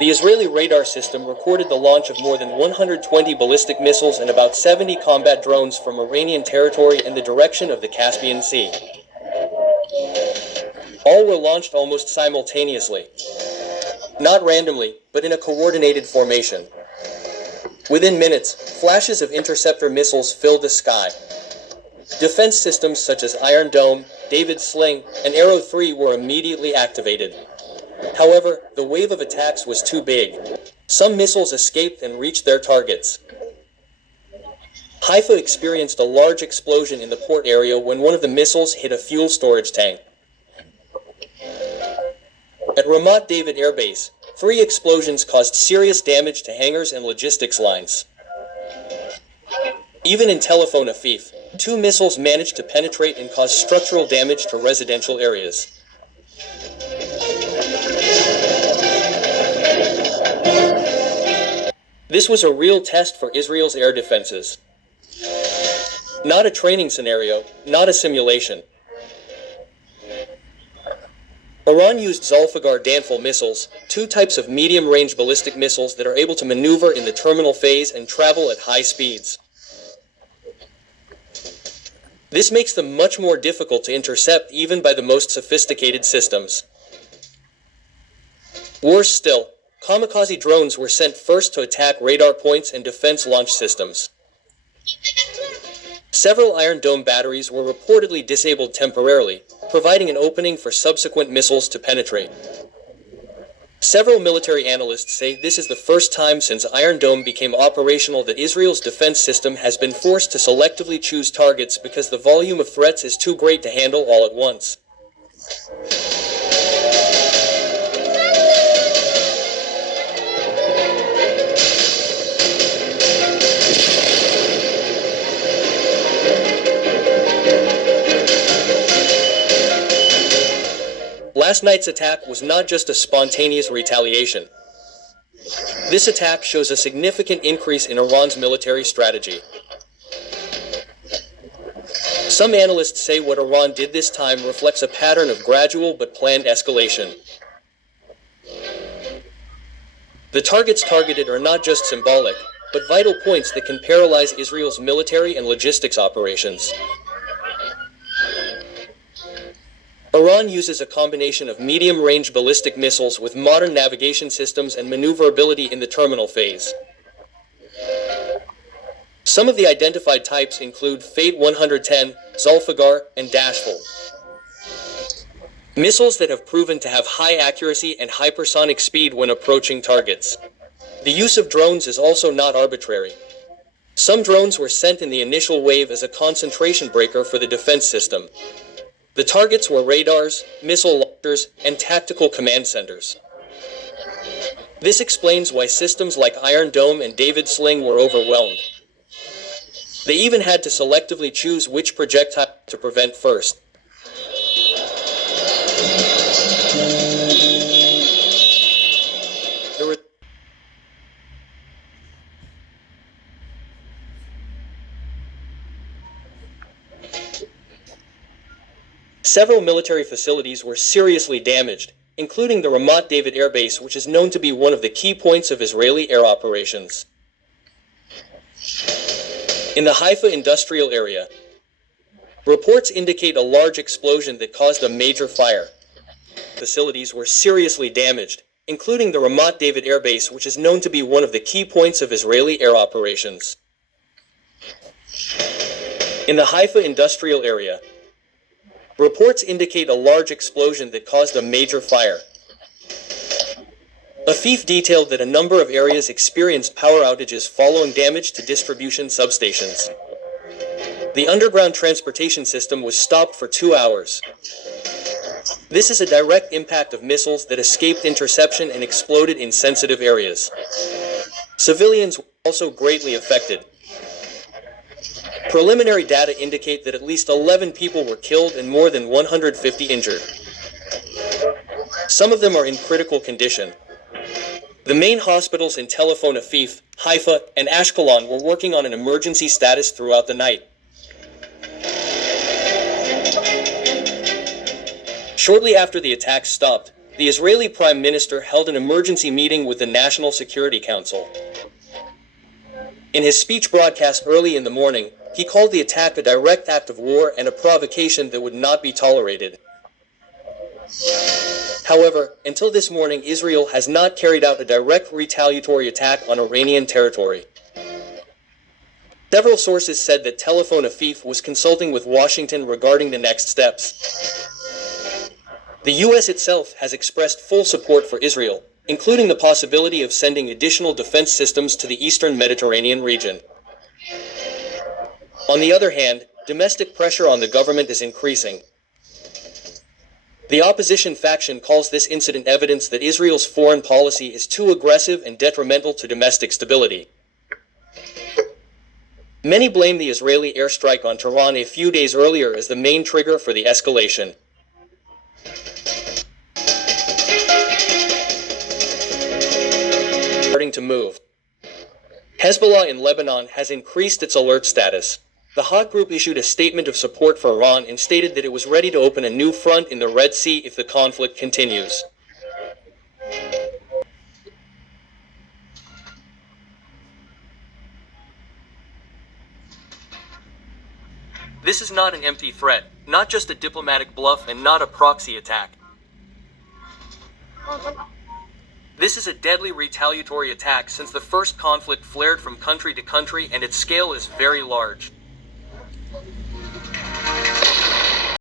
The Israeli radar system recorded the launch of more than 120 ballistic missiles and about 70 combat drones from Iranian territory in the direction of the Caspian Sea. All were launched almost simultaneously. Not randomly, but in a coordinated formation. Within minutes, flashes of interceptor missiles filled the sky. Defense systems such as Iron Dome, David's Sling, and Arrow 3 were immediately activated. However, the wave of attacks was too big. Some missiles escaped and reached their targets. Haifa experienced a large explosion in the port area when one of the missiles hit a fuel storage tank. At Ramat David Air Base, 3 explosions caused serious damage to hangars and logistics lines. Even in Tel Aviv, 2 missiles managed to penetrate and cause structural damage to residential areas. This was a real test for Israel's air defenses. Not a training scenario, not a simulation. Iran used Zulfiqar Danful missiles, 2 types of medium-range ballistic missiles that are able to maneuver in the terminal phase and travel at high speeds. This makes them much more difficult to intercept even by the most sophisticated systems. Worse still, Kamikaze drones were sent first to attack radar points and defense launch systems. Several Iron Dome batteries were reportedly disabled temporarily, providing an opening for subsequent missiles to penetrate. Several military analysts say this is the first time since Iron Dome became operational that Israel's defense system has been forced to selectively choose targets because the volume of threats is too great to handle all at once. Last night's attack was not just a spontaneous retaliation. This attack shows a significant increase in Iran's military strategy. Some analysts say what Iran did this time reflects a pattern of gradual but planned escalation. The targets targeted are not just symbolic, but vital points that can paralyze Israel's military and logistics operations. Iran uses a combination of medium-range ballistic missiles with modern navigation systems and maneuverability in the terminal phase. Some of the identified types include Fate 110, Zulfiqar, and Dashful. Missiles that have proven to have high accuracy and hypersonic speed when approaching targets. The use of drones is also not arbitrary. Some drones were sent in the initial wave as a concentration breaker for the defense system. The targets were radars, missile launchers, and tactical command centers. This explains why systems like Iron Dome and David's Sling were overwhelmed. They even had to selectively choose which projectile to prevent first. Several military facilities were seriously damaged, including the Ramat David Air Base, which is known to be one of the key points of Israeli air operations. In the Haifa industrial area, reports indicate a large explosion that caused a major fire. Facilities were seriously damaged, including the Ramat David Air Base, which is known to be one of the key points of Israeli air operations. In the Haifa industrial area, reports indicate a large explosion that caused a major fire. Aviv detailed that a number of areas experienced power outages following damage to distribution substations. The underground transportation system was stopped for 2 hours. This is a direct impact of missiles that escaped interception and exploded in sensitive areas. Civilians were also greatly affected. Preliminary data indicate that at least 11 people were killed and more than 150 injured. Some of them are in critical condition. The main hospitals in Tel Aviv, Haifa, and Ashkelon were working on an emergency status throughout the night. Shortly after the attack stopped, the Israeli Prime Minister held an emergency meeting with the National Security Council. In his speech broadcast early in the morning, he called the attack a direct act of war and a provocation that would not be tolerated. However, until this morning, Israel has not carried out a direct retaliatory attack on Iranian territory. Several sources said that Telephone Afif was consulting with Washington regarding the next steps. The U.S. itself has expressed full support for Israel, including the possibility of sending additional defense systems to the eastern Mediterranean region. On the other hand, domestic pressure on the government is increasing. The opposition faction calls this incident evidence that Israel's foreign policy is too aggressive and detrimental to domestic stability. Many blame the Israeli airstrike on Tehran a few days earlier as the main trigger for the escalation. Starting to move. Hezbollah in Lebanon has increased its alert status. The Houthi group issued a statement of support for Iran and stated that it was ready to open a new front in the Red Sea if the conflict continues. This is not an empty threat, not just a diplomatic bluff and not a proxy attack. This is a deadly retaliatory attack since the first conflict flared from country to country and its scale is very large.